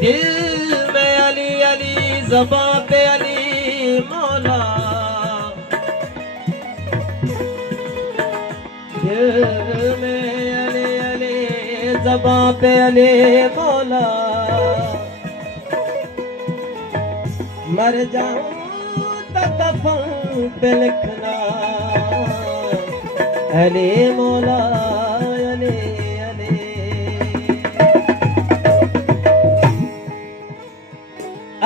दिल में अली अली ज़बां पे अली मौला, दिल में अली अली ज़बां पे अली मौला, मर जाऊं तो कफन पे लिखना अली मौला अली अली।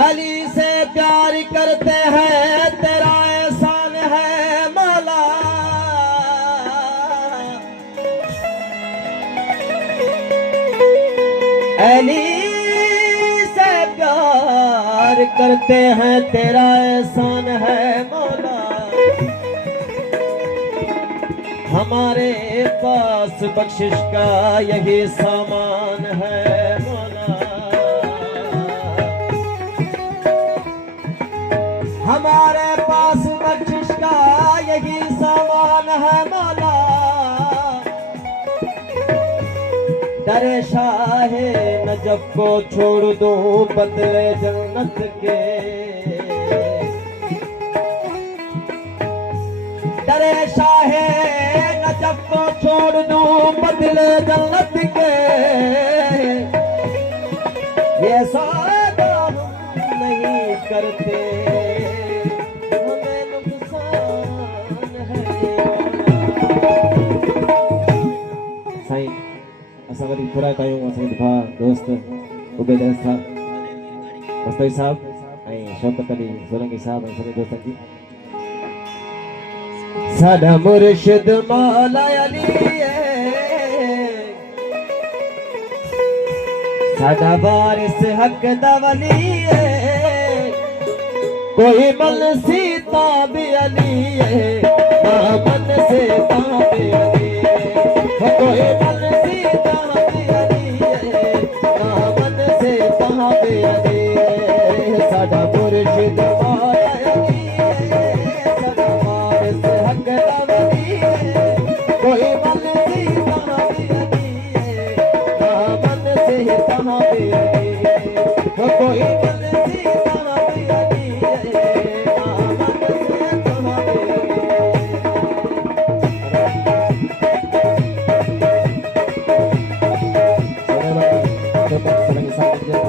अली से प्यार करते हैं तेरा एहसान है मौला, अली से प्यार करते हैं तेरा एहसान है मौला, हमारे पास बख्शिश का यही सामान है मौला, हमारे पास बख्शिश का यही सामान है मौला, दरे शाहे नजफ को छोड़ दूं बदले जन्नत के, दरे शाहे नजफ को छोड़ दूं बदले जन्नत के, ये सौदा हम नहीं करते हमें नुकसान है। साईं असां वरी घुराए कयूं असांजे भा दोस्त उबैद साहब मुस्तफ़ी साहब ऐं शौकत अली सोलंकी साहब ऐं सभी दोस्तनि जी। साडा मुर्शिद मौला अली साडा वारिस हक दा वली कोई मन सीता भी अली मन से भी अली, कोई मन सीता भी अली मन से भी अली, साडा मुर्शिद मौला अली साडा वारिस हक दा वली कोई मन सीता भी अली मन से भी अली, कोई मन सीता भी अली मन से भी अली।